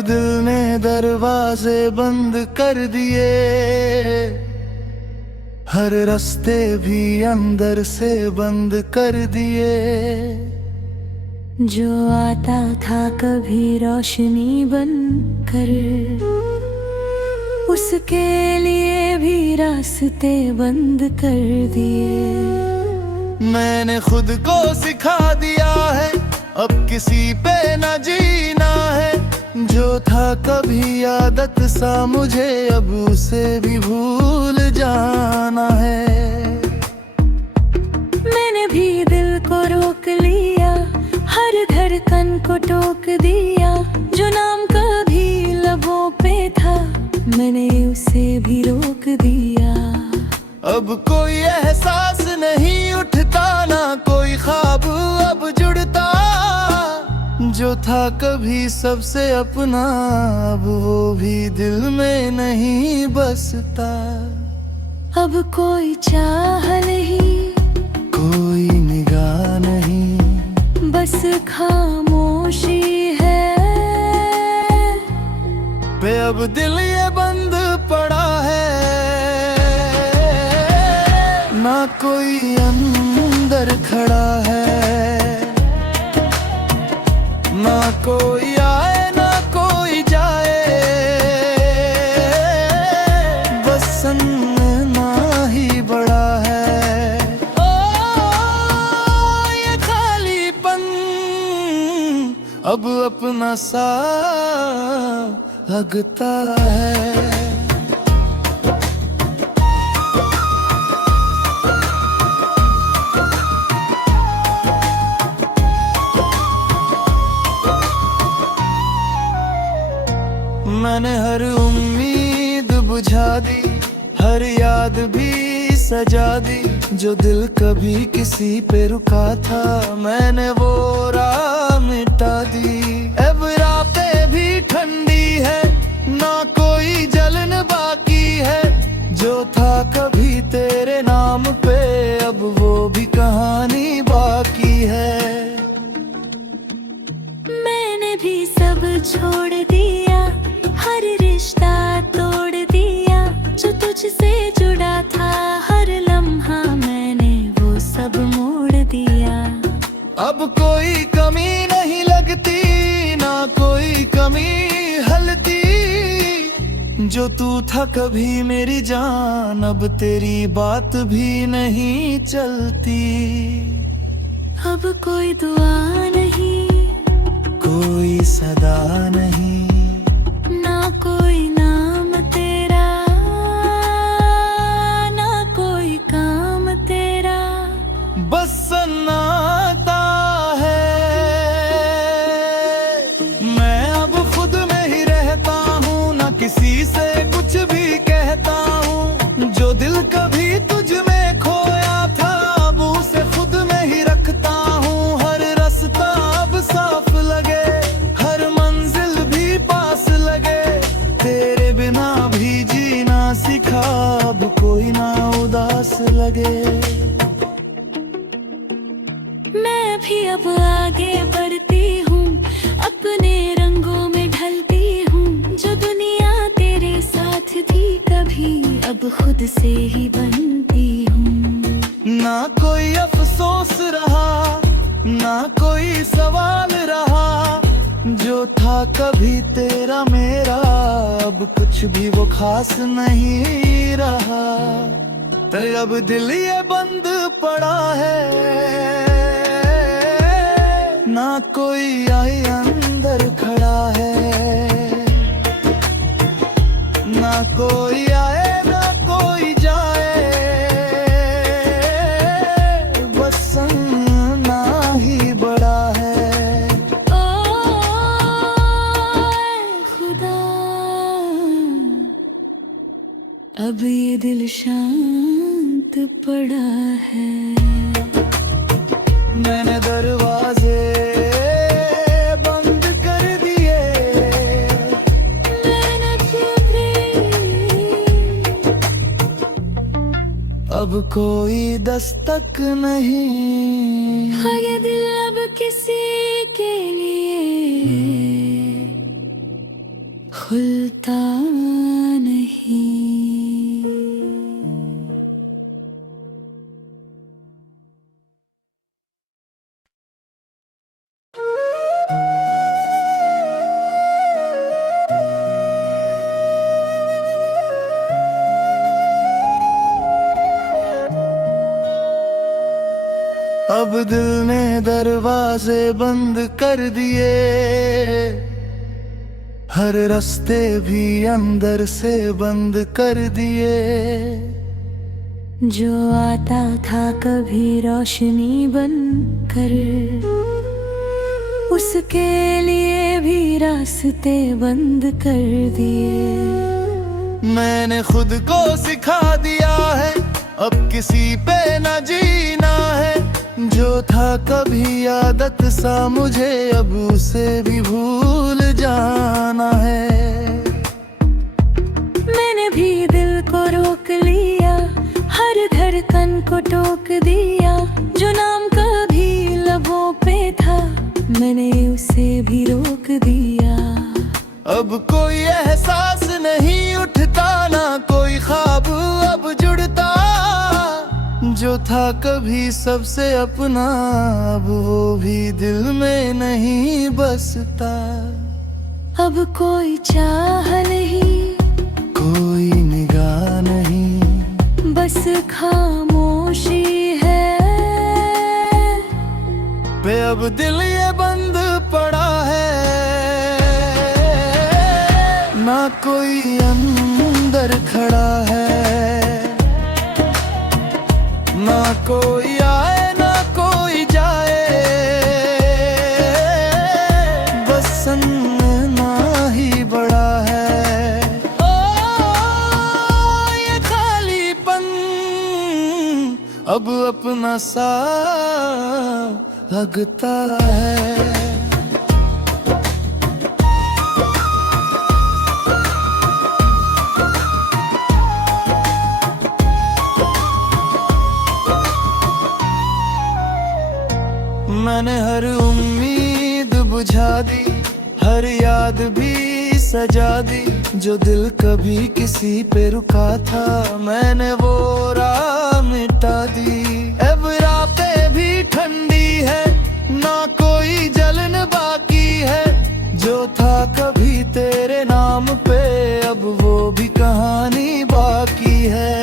दिल ने दरवाजे बंद कर दिए, हर रास्ते भी अंदर से बंद कर दिए। जो आता था कभी रोशनी बन कर, उसके लिए भी रास्ते बंद कर दिए। मैंने खुद को सिखा दिया है अब किसी पे न जीना है, जो था कभी आदत सा मुझे अब उसे भी भूल जाना है। मैंने भी दिल को रोक लिया, हर धड़कन को टोक दिया। जो नाम कभी लबों पे था मैंने उसे भी रोक दिया। अब कोई एहसास नहीं उठता, ना कोई ख्वाब अब जुड़ता। जो था कभी सबसे अपना अब वो भी दिल में नहीं बसता। अब कोई चाह नहीं, कोई निगाह नहीं, बस खामोशी है। पे अब दिल ये बंद पड़ा है, ना कोई अंदर खड़ा है, ना कोई आए ना कोई जाए। बस सन्ना ही बड़ा है। ओ ये खालीपन अब अपना सा लगता है। मैंने हर उम्मीद बुझा दी, हर याद भी सजा दी। जो दिल कभी किसी पे रुका था मैंने वो राह मिटा दी। अब रातें भी ठंडी है, ना कोई जलन बाकी है। जो था कभी तेरे नाम पे अब वो भी कहानी बाकी है। मैंने भी सब छोड़ दिया, हर रिश्ता तोड़ दिया। जो तुझसे जुड़ा था हर लम्हा मैंने वो सब मोड़ दिया। अब कोई कमी नहीं लगती, ना कोई कमी हलती। जो तू था कभी मेरी जान अब तेरी बात भी नहीं चलती। अब कोई दुआ नहीं, कोई सदा नहीं, ना कोई नाम तेरा, ना कोई काम तेरा। बस सन्नाटा है। मैं अब खुद में ही रहता हूँ, ना किसी से कुछ भी कहता हूँ। जो दिल कभी तुझ में खोया था अब उसे खुद में ही रखता हूँ। हर रास्ता अब साफ लगे, हर मंजिल भी पास लगे। तेरे बिना भी जीना सिखा अब कोई ना उदास लगे। मैं भी अब आगे बढ़ती हूँ, अपने रंगों में ढलती हूँ। जो दुनिया तेरे साथ थी कभी अब खुद से ही बनती हूँ। ना कोई अफसोस रहा, ना कोई सवाल रहा। जो था कभी तेरा मेरा अब कुछ भी वो खास नहीं रहा। तो अब दिल ये बंद पड़ा है, ना कोई आई अंदर खड़ा है। ना कोई आए ना कोई जाए, बस सन्ना ही बड़ा है। ओ खुदा, अब ये दिल शांत पड़ा है। मैंने दरवाजे बंद कर दिए, मैंने अब कोई दस्तक नहीं। हाँ ये दिल अब किसी के लिए खुलता नहीं। अब दिल ने दरवाजे बंद कर दिए, हर रास्ते भी अंदर से बंद कर दिए। जो आता था कभी रोशनी बन कर, उसके लिए भी रास्ते बंद कर दिए। मैंने खुद को सिखा दिया है अब किसी पे न जीना है। जो था कभी आदत सा मुझे अब उसे भी भूल जाना है। मैंने भी दिल को रोक लिया, हर धड़कन को टोक दिया। जो नाम कभी लबों पे था मैंने उसे भी रोक दिया। अब कोई एहसास नहीं उठता, ना कोई ख्वाब अब जुड़ता। जो था कभी सबसे अपना अब वो भी दिल में नहीं बसता। अब कोई चाह नहीं, कोई निगाह नहीं, बस खामोशी है। पे अब दिल ये बंद पड़ा है, ना कोई अंदर खड़ा है। ना कोई आए ना कोई जाए, बस सन्ना ही बड़ा है। ओ ये खालीपन अब अपना सा लगता है। मैंने हर उम्मीद बुझा दी, हर याद भी सजा दी। जो दिल कभी किसी पे रुका था मैंने वो राह मिटा दी। अब रातें भी ठंडी है, ना कोई जलन बाकी है। जो था कभी तेरे नाम पे अब वो भी कहानी बाकी है।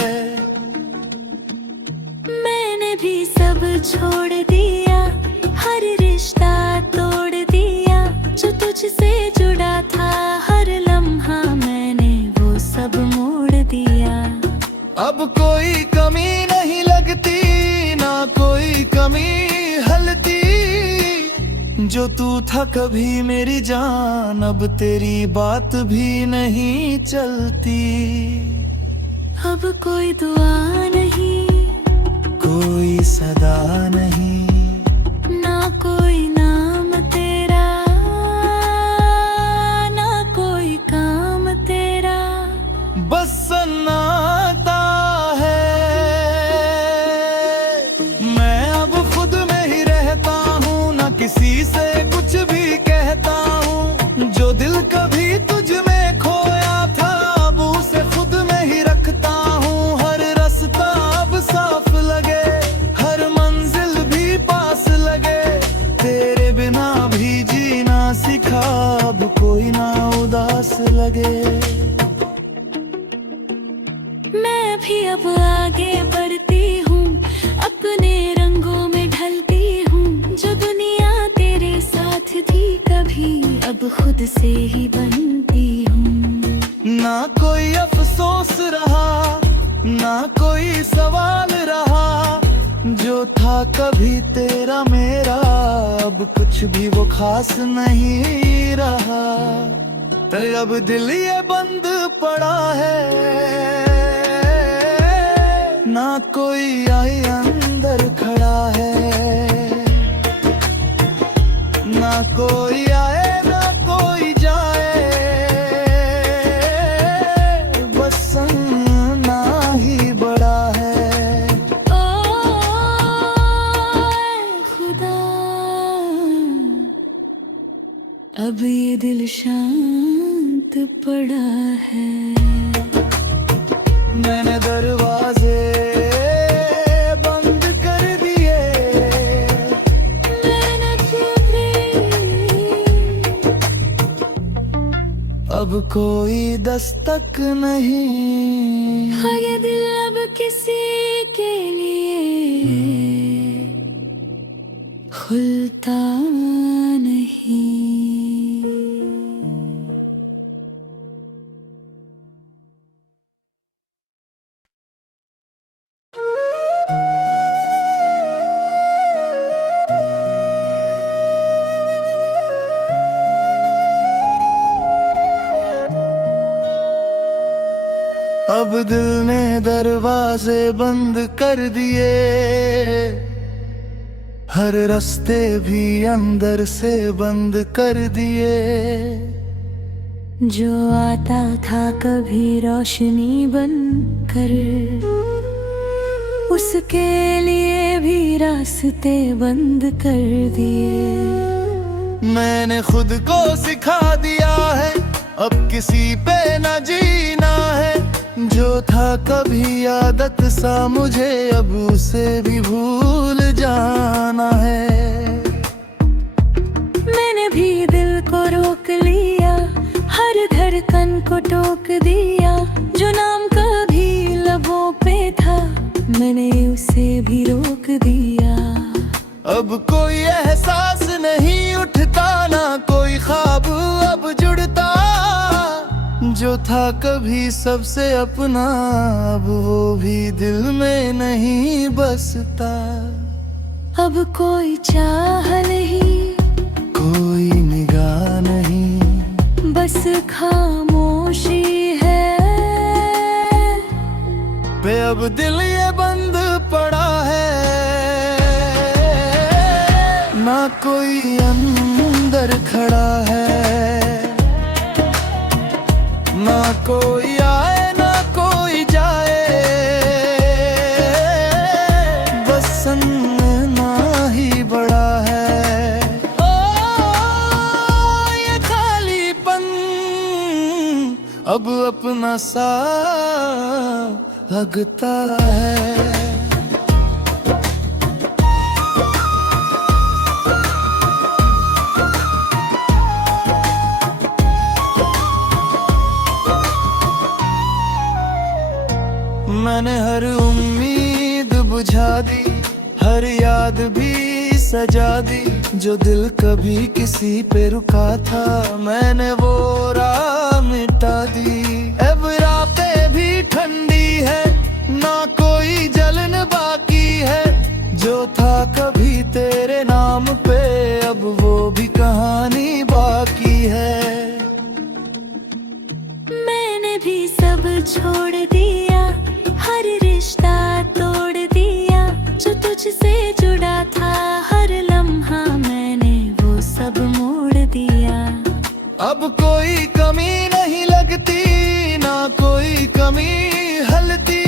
मैंने भी सब छोड़ दिया, हर रिश्ता तोड़ दिया। जो तुझसे जुड़ा था हर लम्हा मैंने वो सब मोड़ दिया। अब कोई कमी नहीं लगती, ना कोई कमी हलती। जो तू था कभी मेरी जान अब तेरी बात भी नहीं चलती। अब कोई दुआ नहीं, कोई सदा नहीं, ना कोई नाम तेरा, ना कोई काम तेरा। बस सन्नाटा है। मैं अब खुद में ही रहता हूँ, ना किसी से कुछ भी कहता हूँ। जो दिल कभी तुझ में खोया था अब उसे खुद में ही रखता हूँ। हर रास्ता अब साफ लगे, हर मंजिल भी पास लगे। तेरे बिना भी जीना सिखा अब कोई ना उदास लगे। मैं भी अब आगे बढ़ती हूँ, अपने रंगों में ढलती हूँ। जो दुनिया तेरे साथ थी कभी अब खुद से ही बनती हूँ। ना कोई अफसोस रहा, ना कोई सवाल रहा। जो था कभी तेरा मेरा अब कुछ भी वो खास नहीं रहा। अब दिल ये बंद पड़ा है, ना कोई आई अंदर खड़ा है। ना कोई आए ना कोई जाए, बस सन्ना ही बड़ा है। ओ खुदा, अब ये दिल शांत पड़ा है। मैंने दरवाजे बंद कर दिए, मैंने तुम्हें अब कोई दस्तक नहीं। हाँ, ये दिल अब किसी के लिए खुलता नहीं। अब दिल ने दरवाजे बंद कर दिए, हर रास्ते भी अंदर से बंद कर दिए। जो आता था कभी रोशनी बन कर, उसके लिए भी रास्ते बंद कर दिए। मैंने खुद को सिखा दिया है अब किसी पे न जीना है। जो था कभी आदत सा मुझे अब उसे भी भूल जाना है। मैंने भी दिल को रोक लिया, हर धड़कन को टोक दिया। जो नाम कभी लबों पे था मैंने उसे भी रोक दिया। अब कोई एहसास नहीं उठता, ना कोई ख्वाब अब जुड़ता। जो था कभी सबसे अपना अब वो भी दिल में नहीं बसता। अब कोई चाह नहीं, कोई निगाह नहीं, बस खामोशी है। पे अब दिल ये बंद पड़ा है, ना कोई अंदर खड़ा है। ना कोई आए ना कोई जाए, बस सन्ना ही बड़ा है। ओ ये खालीपन अब अपना सा लगता है। मैंने हर उम्मीद बुझा दी, हर याद भी सजा दी। जो दिल कभी किसी पे रुका था मैंने वो राह मिटा दी। अब रातें भी ठंडी है, ना कोई जलन बाकी है। जो था कभी तेरे नाम पे अब वो भी कहानी बाकी है। मैंने भी सब छोड़ दिया, हर रिश्ता तोड़ दिया। जो तुझसे जुड़ा था हर लम्हा मैंने वो सब मोड़ दिया। अब कोई कमी नहीं लगती, ना कोई कमी हलती।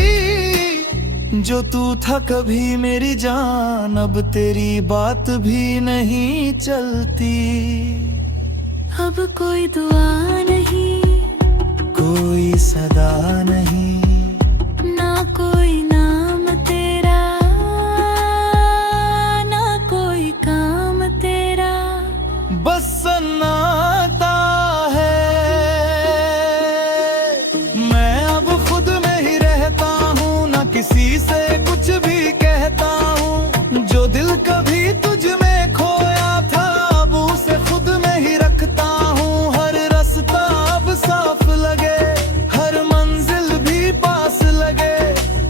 जो तू था कभी मेरी जान अब तेरी बात भी नहीं चलती। अब कोई दुआ नहीं, कोई सदा नहीं, ना कोई नाम तेरा, ना कोई काम तेरा। बस सन्नाटा है। मैं अब खुद में ही रहता हूँ, ना किसी से कुछ भी कहता हूँ। जो दिल कभी तुझ में खोया था अब उसे खुद में ही रखता हूँ। हर रास्ता अब साफ लगे, हर मंजिल भी पास लगे।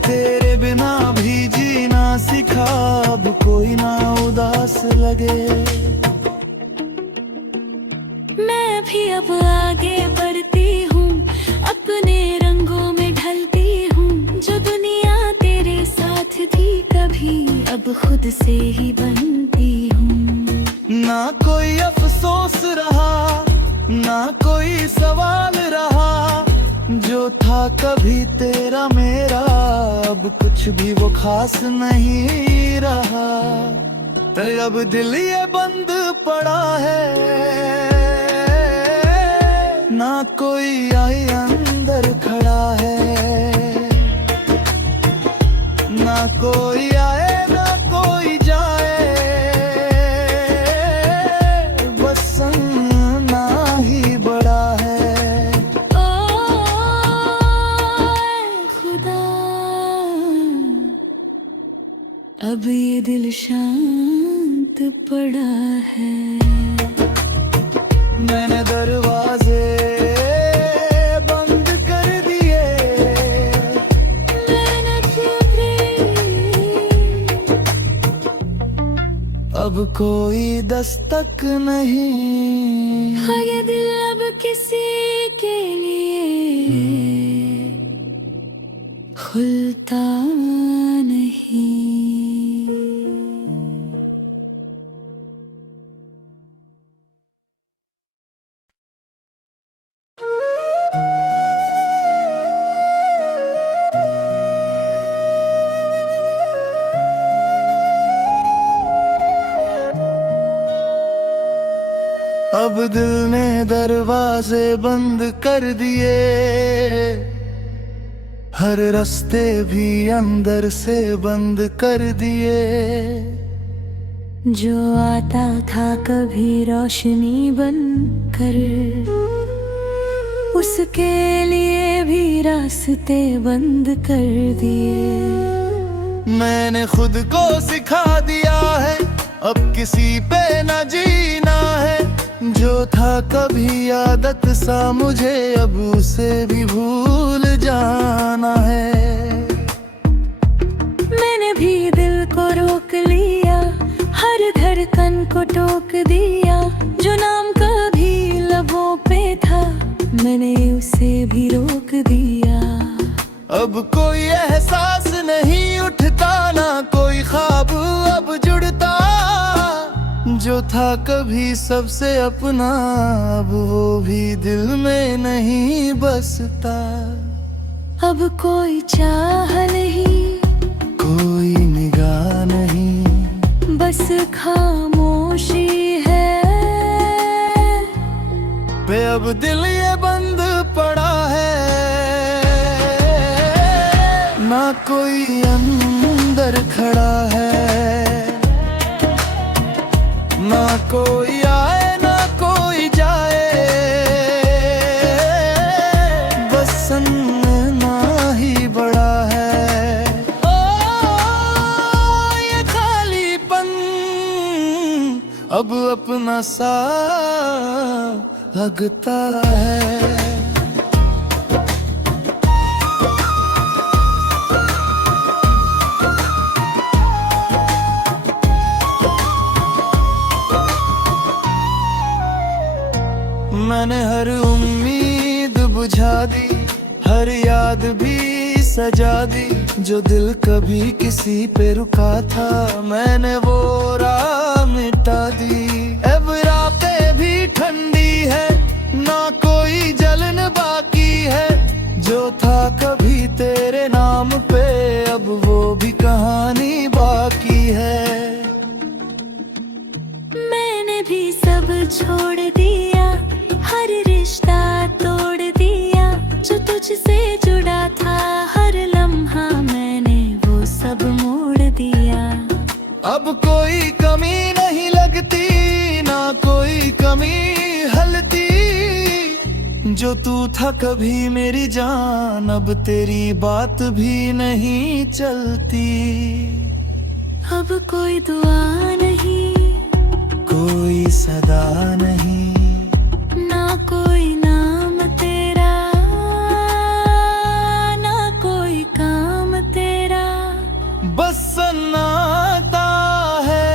तेरे बिना भी जीना सिखा अब कोई ना उदास लगे। मैं भी अब आगे बढ़ती हूँ, अपने रंगों में ढलती हूँ। जो दुनिया तेरे साथ थी कभी अब खुद से ही बनती हूँ। ना कोई अफसोस रहा, ना कोई सवाल रहा। जो था कभी तेरा मेरा अब कुछ भी वो खास नहीं रहा। तो अब दिल ये बंद पड़ा है, ना कोई आई अंदर खड़ा है, ना कोई आए ना कोई जाए, बस ना ही बड़ा है। ओ खुदा, अब ये दिल शांत पड़ा है। मैंने दरवाजे बंद कर दिए, मैंने भी, अब कोई दस्तक नहीं। हाँ ये दिल अब किसी के लिए खुलता नहीं। अब दिल ने दरवाजे बंद कर दिए, हर रास्ते भी अंदर से बंद कर दिए। जो आता था कभी रोशनी बन कर, उसके लिए भी रास्ते बंद कर दिए। मैंने खुद को सिखा दिया है, अब किसी पे न जीना है। जो था कभी आदत सा मुझे, अब उसे भी भूल जाना है। मैंने भी दिल को रोक लिया, हर धड़कन को टोक दिया। जो नाम कभी लबों पे था, मैंने उसे भी रोक दिया। अब कोई एहसास नहीं उठता, ना कोई ख्वाब अब जुड़ता। जो था कभी सबसे अपना, अब वो भी दिल में नहीं बसता। अब कोई चाह नहीं, कोई निगाह नहीं, बस खामोशी है। पे अब दिल ये बंद पड़ा है, ना कोई अंदर खड़ा है, ना कोई आए ना कोई जाए, बस ना ही बड़ा है। ओ ये खालीपन अब अपना सा लगता है। मैंने हर उम्मीद बुझा दी, हर याद भी सजा दी। जो दिल कभी किसी पे रुका था, मैंने वो राह मिटा दी। अब रातें भी ठंडी है, ना कोई जलन बाकी है। जो था कभी तेरे नाम पे, अब वो भी कहानी बाकी है। मैंने भी सब छोड़ दिया, हर रिश्ता तोड़ दिया। जो तुझसे जुड़ा था हर लम्हा, मैंने वो सब मोड़ दिया। अब कोई कमी नहीं लगती, ना कोई कमी हलती। जो तू था कभी मेरी जान, अब तेरी बात भी नहीं चलती। अब कोई दुआ नहीं, कोई सदा नहीं, ना कोई नाम तेरा, ना कोई काम तेरा। बस सन्नाटा है।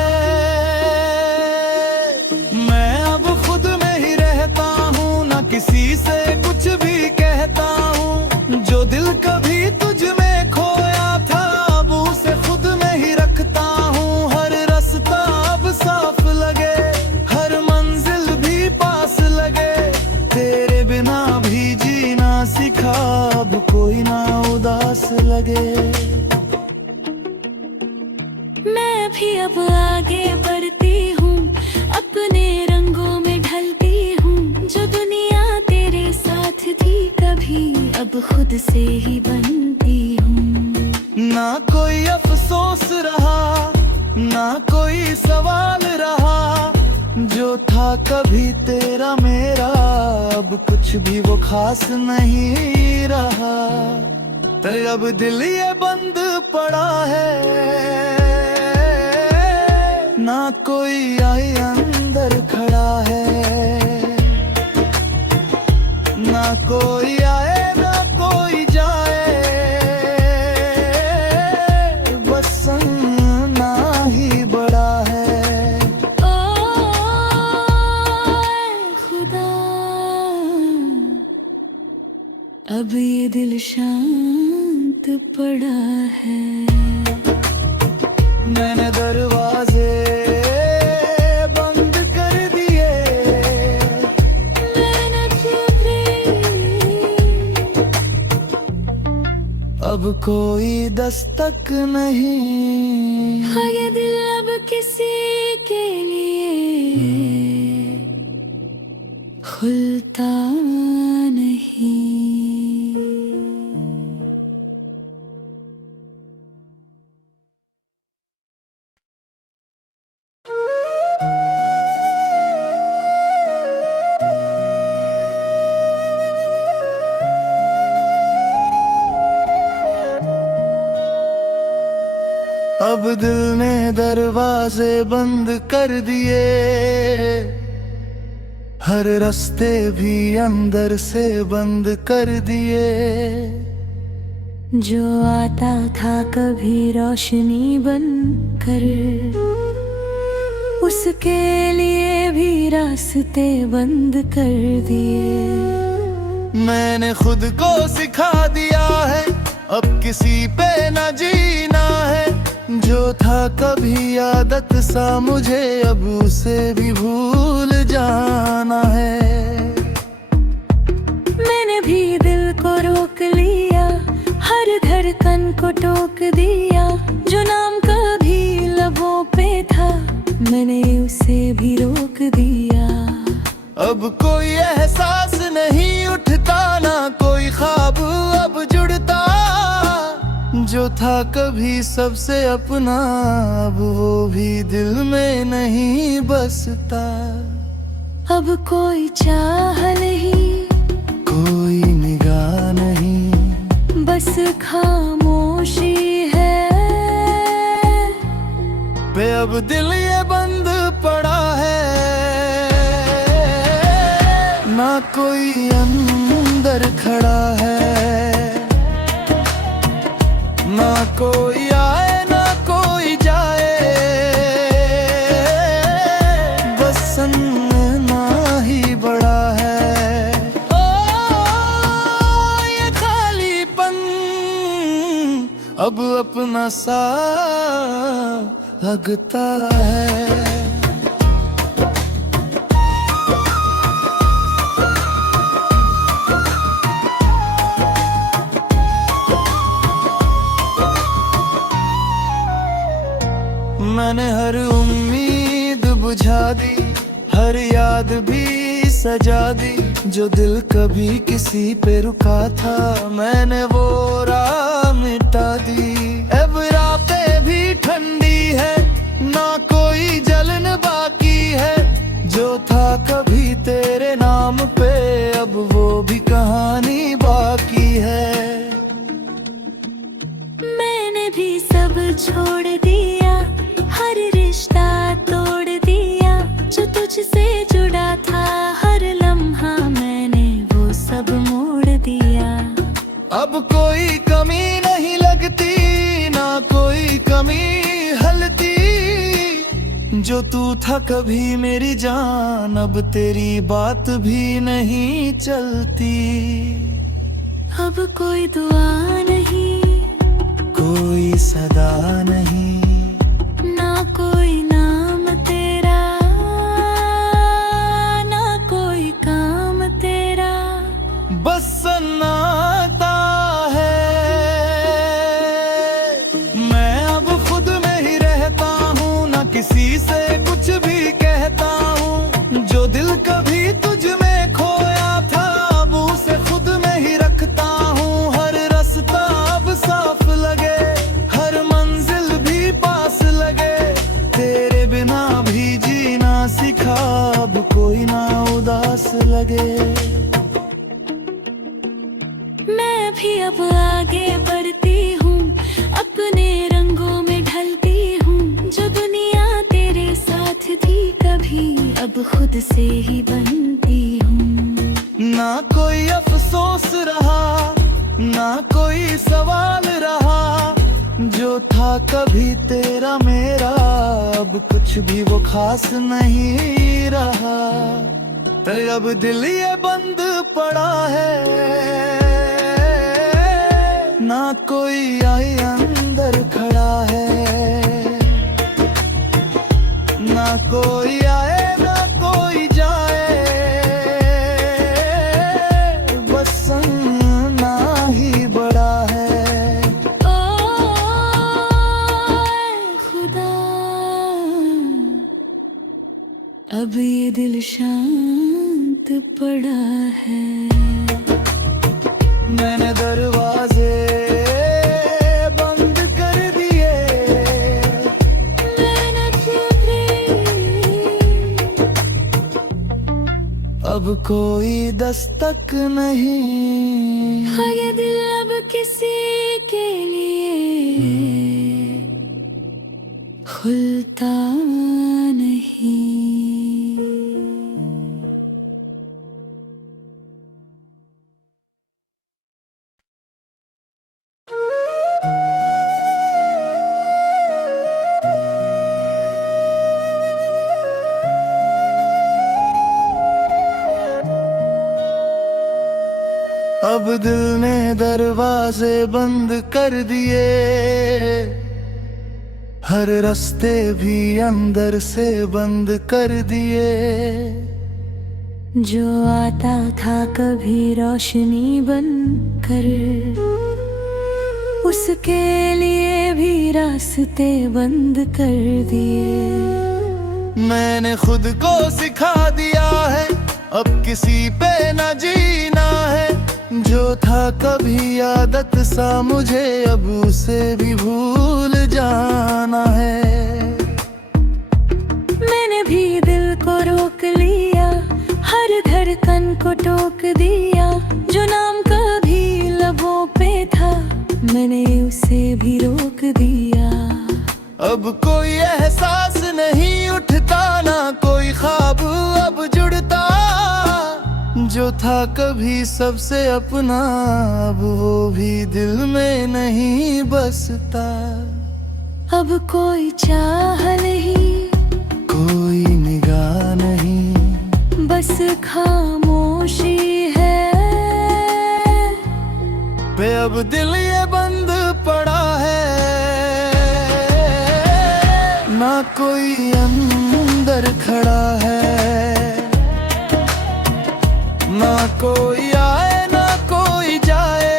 मैं अब खुद में ही रहता हूँ, ना किसी से कुछ भी कहता हूँ। जो दिल कभी तुझ में खोया था, अब उसे खुद में ही रखता हूँ। हर रास्ता अब साफ लगे, हर मंजिल भी पास लगे। तेरे बिना भी जीना सिखा, अब कोई ना उदास लगे। मैं भी अब आगे बढ़ती हूँ, अपने रंगों में ढलती हूँ। जो दुनिया तेरे कभी अब खुद से ही बनती हूँ। ना कोई अफसोस रहा, ना कोई सवाल रहा, जो था कभी तेरा मेरा अब कुछ भी वो खास नहीं रहा। तो अब दिल ये बंद पड़ा है, ना कोई आए अंदर खड़ा है, ना कोई आए ना कोई जाए, बस संगना ही बड़ा है। ओ खुदा, अब ये दिल शांत पड़ा है। मैंने दरवाजे बंद कर दिए, मैंने अब कोई दस्तक नहीं। हाँ, ये दिल अब किसी के लिए खुलता नहीं। अब दिल ने दरवाजे बंद कर दिए, हर रास्ते भी अंदर से बंद कर दिए। जो आता था कभी रोशनी बन कर, उसके लिए भी रास्ते बंद कर दिए। मैंने खुद को सिखा दिया है अब किसी पे न जीना है, जो था कभी आदत सा मुझे अब उसे भी भूल जाना है। मैंने भी दिल को रोक लिया, हर धड़कन को टोक दिया, जो नाम कभी लबों पे था मैंने उसे भी रोक दिया। अब कोई एहसास नहीं उठता, ना कोई ख्वाब अब जुड़ता, जो था कभी सबसे अपना अब वो भी दिल में नहीं बसता। अब कोई चाह नहीं, कोई निगाह नहीं, बस खामोशी है। पे अब दिल ये बंद पड़ा है, ना कोई अंदर खड़ा है, ना कोई आए ना कोई जाए, बस संगना ही बड़ा है। ओ ये खालीपन अब अपना सा लगता है। मैंने हर उम्मीद बुझा दी, हर याद भी सजा दी, जो दिल कभी किसी पे रुका था मैंने वो राह मिटा दी। अब रातें भी ठंडी है, ना कोई जलन बाकी है, जो था कभी तेरे नाम पे अब वो भी कहानी बाकी है। मैंने भी सब छोड़ दिया, हर रिश्ता तोड़ दिया, जो तुझसे जुड़ा था हर लम्हा मैंने वो सब मोड़ दिया। अब कोई कमी नहीं लगती, ना कोई कमी हलती, जो तू था कभी मेरी जान अब तेरी बात भी नहीं चलती। अब कोई दुआ नहीं, कोई सदा नहीं, ना कोई नाम तेरा, ना कोई काम तेरा, बस सन्नाटा है। मैं अब खुद में ही रहता हूँ, ना किसी से कुछ भी कहता हूँ, जो दिल कभी तुझ में खोया था अब उसे खुद में ही रख मैं भी अब आगे बढ़ती हूँ, अपने रंगों में ढलती हूँ। जो दुनिया तेरे साथ थी कभी, अब खुद से ही बनती हूँ। ना कोई अफसोस रहा, ना कोई सवाल रहा, जो था कभी तेरा मेरा, अब कुछ भी वो खास नहीं रहा। तो अब दिल ये बंद पड़ा है, ना कोई आए अंदर खड़ा है, ना कोई आए ना कोई जाए, बस संगना ही बड़ा है। ओ खुदा, अब ये दिल शांत पड़ा है। मैंने दरवाजे बंद कर दिए, मैंने अब कोई दस्तक नहीं। हाँ, ये दिल अब किसी के लिए खुलता नहीं। अब दिल ने दरवाजे बंद कर दिए, हर रास्ते भी अंदर से बंद कर दिए। जो आता था कभी रोशनी बन कर, उसके लिए भी रास्ते बंद कर दिए। मैंने खुद को सिखा दिया है, अब किसी पे न जीना है। जो था कभी आदत सा मुझे, अब उसे भी भूल जाना है। मैंने भी दिल को रोक लिया, हर धड़कन को टोक दिया। जो नाम कभी लबों पे था, मैंने उसे भी रोक दिया। अब कोई एहसास नहीं उठता, ना कोई ख्वाब अब जुड़ता। जो था कभी सबसे अपना, अब वो भी दिल में नहीं बसता। अब कोई चाह नहीं, कोई निगाह नहीं, बस खामोशी है। पे अब दिल ये बंद पड़ा है, ना कोई अंदर खड़ा है, ना कोई आए ना कोई जाए,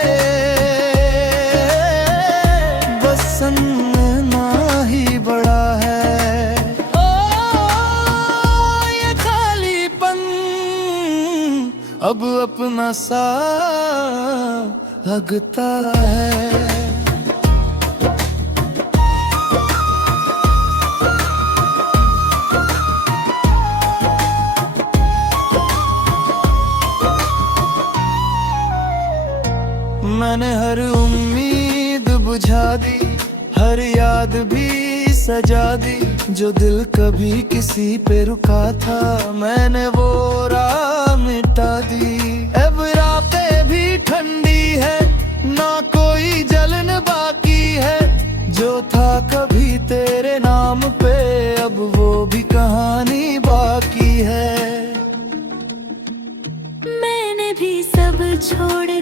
बस संगना ही बड़ा है। ओ ये खालीपन अब अपना सा लगता है। मैंने हर उम्मीद बुझा दी, हर याद भी सजा दी। जो दिल कभी किसी पे रुका था, मैंने वो राह मिटा दी। अब रातें भी ठंडी है, ना कोई जलन बाकी है। जो था कभी तेरे नाम पे, अब वो भी कहानी बाकी है। मैंने भी सब छोड़